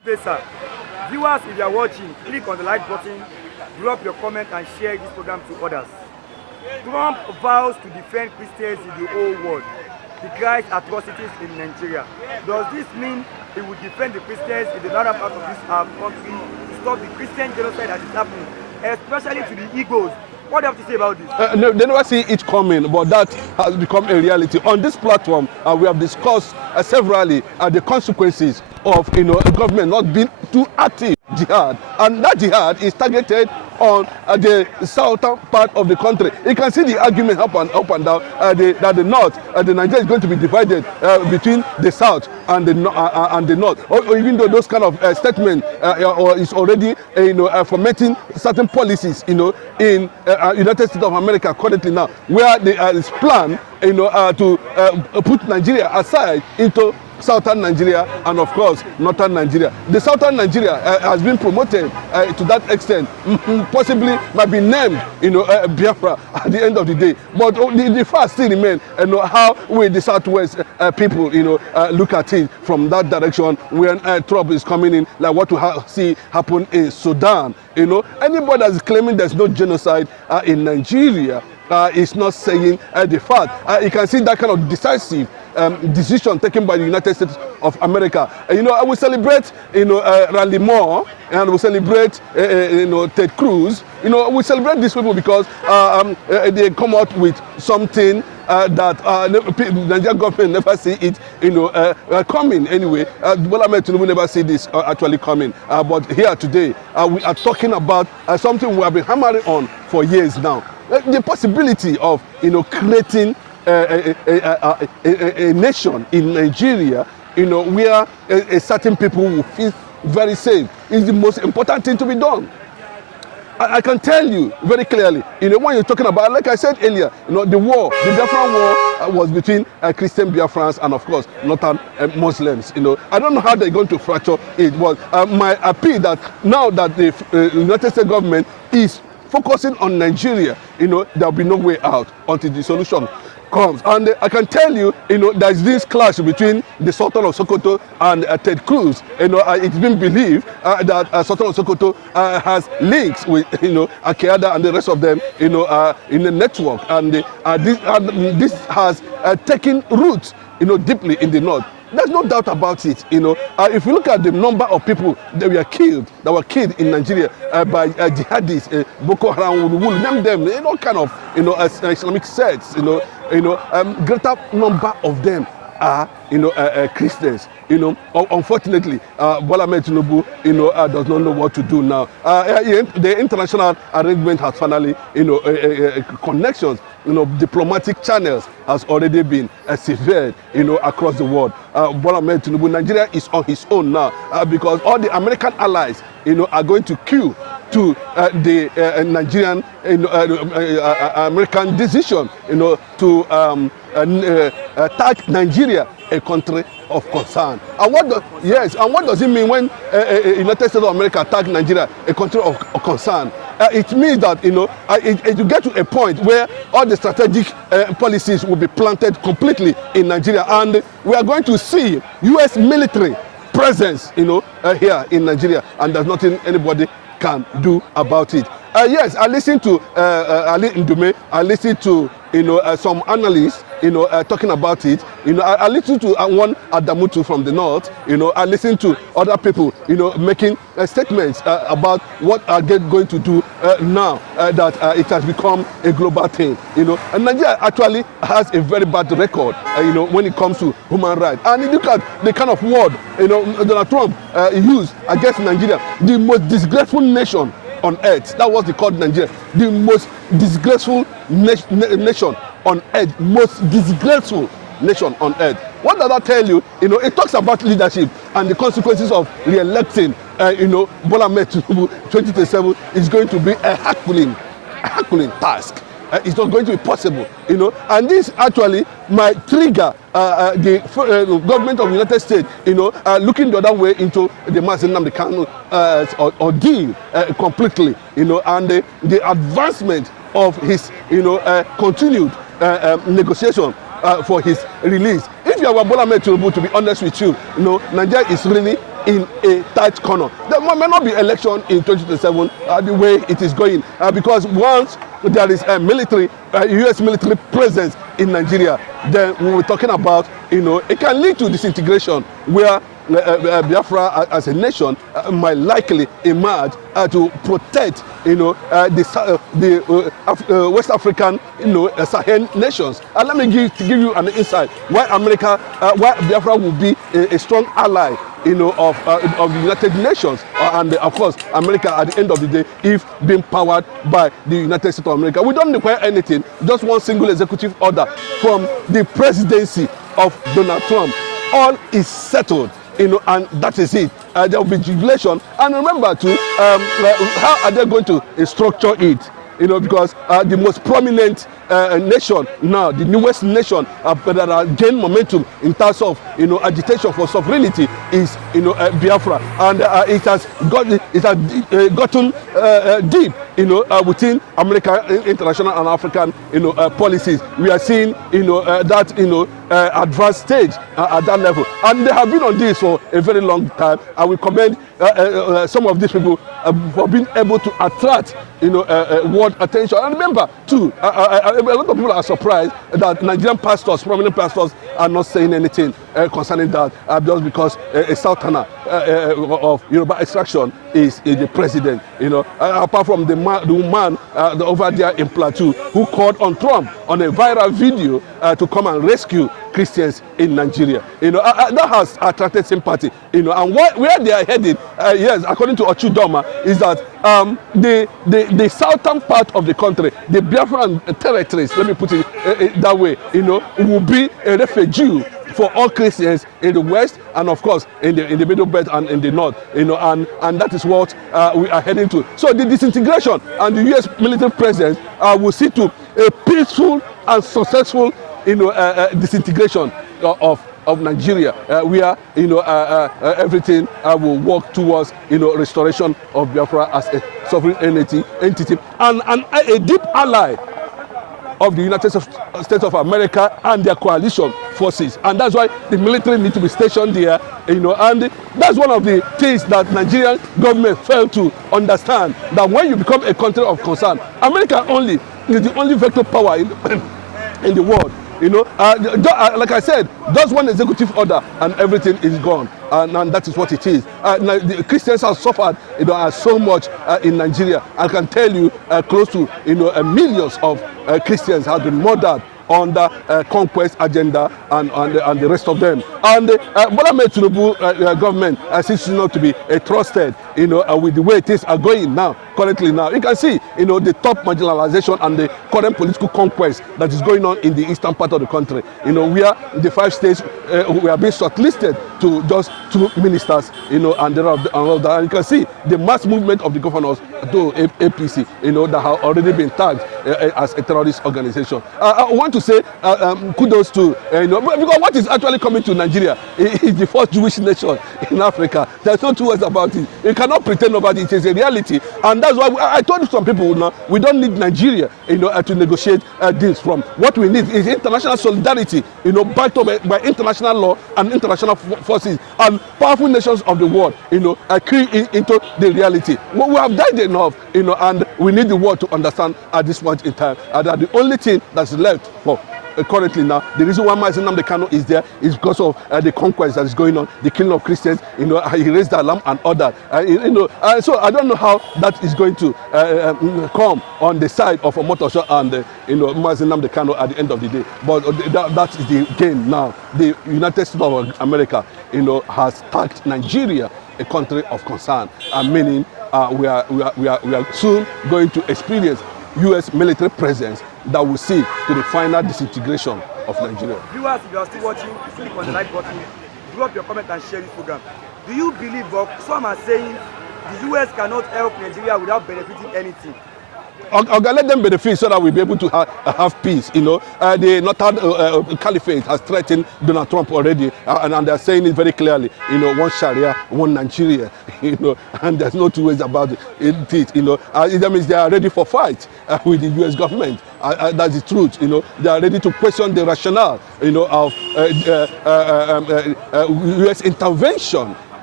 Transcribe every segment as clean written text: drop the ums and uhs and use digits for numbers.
Good day, sir. Viewers, if you are watching, click on the like button, drop your comment and share this program to others. Trump vows to defend Christians in the whole world. He cries atrocities in Nigeria. Does this mean he would defend the Christians in the northern part of this country to stop the Christian genocide that is happening, especially to the Igbos? What do you have to say about this? No, they never see it coming, but that has become a reality. On this platform, we have discussed severally the consequences of a government not being too active jihad, and that jihad is targeted on the southern part of the country. You can see the argument up and down that the north, the Nigeria is going to be divided between the south and the north. Or even though those kind of statement is already fomenting certain policies, in United States of America currently now, where there is plan, to put Nigeria aside into southern Nigeria and of course northern Nigeria. The southern Nigeria has been promoted to that extent, possibly might be named Biafra at the end of the day, but the fact still remains how will the southwest people look at it from that direction when trouble is coming in, like what we see happen in Sudan. Anybody that is claiming there's no genocide in Nigeria is not saying the fact. You can see that kind of decisive decision taken by the United States of America. I will celebrate, Randy Moore, and we celebrate, Ted Cruz. We celebrate these people because they come out with something that the Nigerian government never see it, coming anyway. Bola Ahmed Tinubu never see this actually coming. But here today, we are talking about something we have been hammering on for years now. The possibility of, creating a nation in Nigeria, where a certain people will feel very safe is the most important thing to be done. I can tell you very clearly, when you're talking about, like I said earlier, the war, the Biafra war was between Christian Biafrans and of course northern Muslims. I don't know how they're going to fracture it, but my appeal that now that the United States government is focusing on Nigeria, there'll be no way out until the solution comes. And I can tell you, there's this clash between the Sultan of Sokoto and Ted Cruz. It's been believed that Sultan of Sokoto has links with, Al-Qaeda and the rest of them, in the network. And this has taken roots, deeply in the north. There's no doubt about it. If you look at the number of people that were killed in Nigeria by jihadists, Boko Haram, we'll name them, all kind of, Islamic sects, greater number of them are, Christians. Unfortunately, Bola Ahmed Tinubu, does not know what to do now. The international arrangement has finally, connections, diplomatic channels has already been severed, across the world. Bola Ahmed Tinubu, Nigeria is on his own now because all the American allies, are going to queue to the Nigerian, American decision, to tag Nigeria a country of concern. And what does it mean when United States of America tag Nigeria a country of concern? It means that it will get to a point where all the strategic policies will be planted completely in Nigeria, and we are going to see U.S. military presence, here in Nigeria, and there's nothing anybody can do about it. Yes, I listened to Ali Ndume. I listened to some analysts, talking about it. I listened to one Adamutu from the north. I listened to other people, making statements about what are they going to do now that it has become a global thing. And Nigeria actually has a very bad record, when it comes to human rights. And you look at the kind of word, Donald Trump used against Nigeria, the most disgraceful nation on earth. That was the called Nigeria, the most disgraceful nation on earth, most disgraceful nation on earth. What does that tell you? It talks about leadership and the consequences of re-electing. Bola Ahmed Tinubu 2027 is going to be a Herculean task. It's not going to be possible, and this actually might trigger the government of the United States, looking the other way into the Mazi Nnamdi Kanu ordeal completely, and the advancement of his, continued negotiation for his release. If you are Bola Ahmed Tinubu, to be honest with you, Nigeria is really in a tight corner. There may not be election in 2027 the way it is going, because once there is a military, U.S. military presence in Nigeria, then we were talking about, it can lead to disintegration where Biafra as a nation might likely emerge to protect, the West African, Sahel nations. And let me give you an insight why why Biafra will be a strong ally, of the United Nations, and of course America at the end of the day, if being powered by the United States of America. We don't require anything, just one single executive order from the presidency of Donald Trump. All is settled, and that is it. There will be jubilation. And remember too, how are they going to structure it? Because the most prominent nation now, the newest nation that are gain momentum in terms of agitation for sovereignty is Biafra, and it has gotten deep within American, international, and African policies. We are seeing that advanced stage at that level, and they have been on this for a very long time. And we commend some of these people for being able to attract world attention. And remember too, a lot of people are surprised that Nigerian pastors, prominent pastors, are not saying anything concerning that, just because a Southerner of Yoruba extraction is the president. Apart from the man over there in Plateau who called on Trump on a viral video to come and rescue Christians in Nigeria. That has attracted sympathy. And where they are headed, yes, according to Ochudoma, is that the southern part of the country, the Biafran territories, let me put it that way, will be a refugee for all Christians in the west, and of course in the middle belt and in the north, and that is what we are heading to. So the disintegration and the U.S. military presence will see to a peaceful and successful disintegration of Nigeria, where everything will work towards restoration of Biafra as a sovereign entity and a deep ally of the United States of America and their coalition forces. And that's why the military need to be stationed there, and that's one of the things that Nigerian government failed to understand, that when you become a country of concern, America only is the only vector power in the world. Like I said, just one executive order and everything is gone, and that is what it is. Now, the Christians have suffered, so much in Nigeria. I can tell you, close to millions of Christians have been murdered under conquest agenda and the rest of them. And Bola Ahmed Tinubu government seems not to be trusted, with the way things are going now. Currently now, you can see, the top marginalization and the current political conquest that is going on in the eastern part of the country. Where the 5 states we are being shortlisted to just 2 ministers, and all that. And you can see the mass movement of the governors to APC, that have already been tagged as a terrorist organization. I want to say kudos to, because what is actually coming to Nigeria is the first Jewish nation in Africa. There's no two words about it. You cannot pretend about it. It is a reality, and that's why I told some people now, we don't need Nigeria, to negotiate deals from. What we need is international solidarity, backed up by international law and international forces and powerful nations of the world, key into the reality. Well, we have died enough, and we need the world to understand at this point in time that the only thing that's left for currently now, the reason why Mazi Nnamdi Kanu is there is because of the conquest that is going on, the killing of Christians. He raised the alarm and all that. So I don't know how that is going to come on the side of Omotosho and Mazi Nnamdi Kanu at the end of the day. But that is the game now. The United States of America, has tagged Nigeria a country of concern, meaning we are soon going to experience U.S. military presence that will see to the final disintegration of Nigeria. Viewers, if you are still watching, click on the like button, drop your comment and share this program. Do you believe, but some are saying the U.S. cannot help Nigeria without benefiting anything? Okay, let them benefit so that we'll be able to have peace. The Northern Caliphate has threatened Donald Trump already, and they're saying it very clearly. One Sharia, one Nigeria. And there's no two ways about it. That means they are ready for fight with the U.S. government. That's the truth. They are ready to question the rationale, of U.S. intervention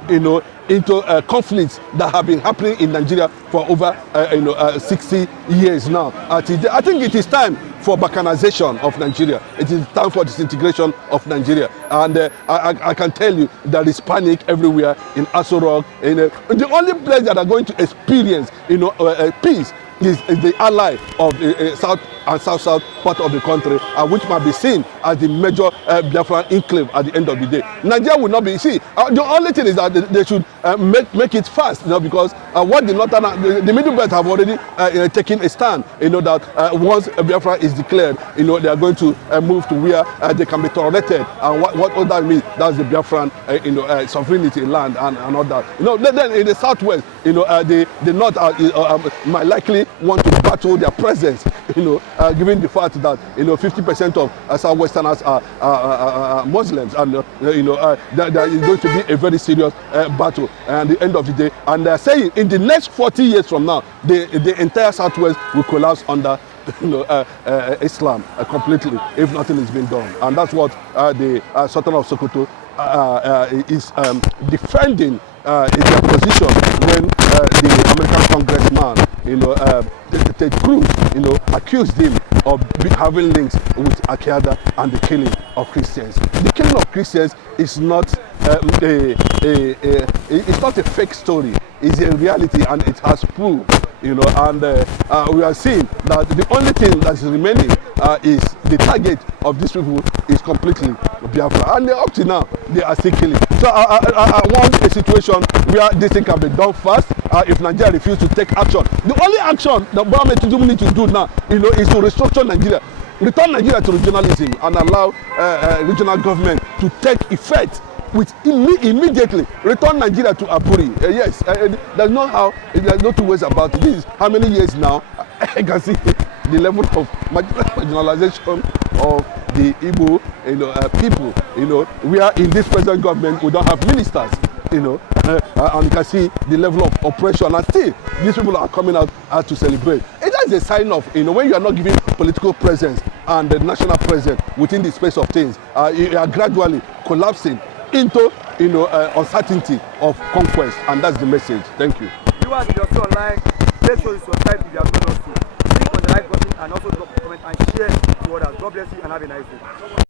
into conflicts that have been happening in Nigeria for over 60 years now. I think it is time for balkanization of Nigeria. It is time for disintegration of Nigeria. And I can tell you there is panic everywhere in Aso Rock. The only place that are going to experience peace is the ally of the south and south part of the country, which might be seen as the major Biafran enclave at the end of the day. Nigeria will not be. The only thing is that they should make it fast, because what the northern, the middle belt have already taken a stand. That once Biafra is declared, they are going to move to where they can be tolerated. And what that means, that's the Biafran, sovereignty land and all that. Then in the southwest, the north might likely want to battle their presence, given the fact that 50% of Southwesterners are Muslims, and there is going to be a very serious battle at the end of the day. And they are saying in the next 40 years from now, the entire Southwest will collapse under Islam completely if nothing is being done. And that's what the Sultan of Sokoto is defending in their position when the American congressman, Ted Cruz, accused him of having links with Al-Qaeda and the killing of Christians. The killing of Christians is not it's not a fake story. It's a reality, and it has proof. And we are seeing that the only thing that is remaining is the target of these people is completely Biafra, and up to now they are still killing. So I want a situation where this thing can be done fast. If Nigeria refuses to take action, the only action the government need to do now, is to restructure Nigeria, return Nigeria to regionalism, and allow regional government to take effect with immediately. Return Nigeria to Aburi. Yes, there's no two ways about it. This is how many years now? I can see the level of marginalization of the Igbo people. We are in this present government, we don't have ministers. And you can see the level of oppression, and still these people are coming out to celebrate. It is a sign of when you are not giving political presence and the national presence within the space of things, you are gradually collapsing into uncertainty of conquest, and that's the message. Thank you. Viewers, if you're still online, make sure you subscribe if you have not also. Click on the like button and also drop a comment and share to others. God bless you and have a nice day.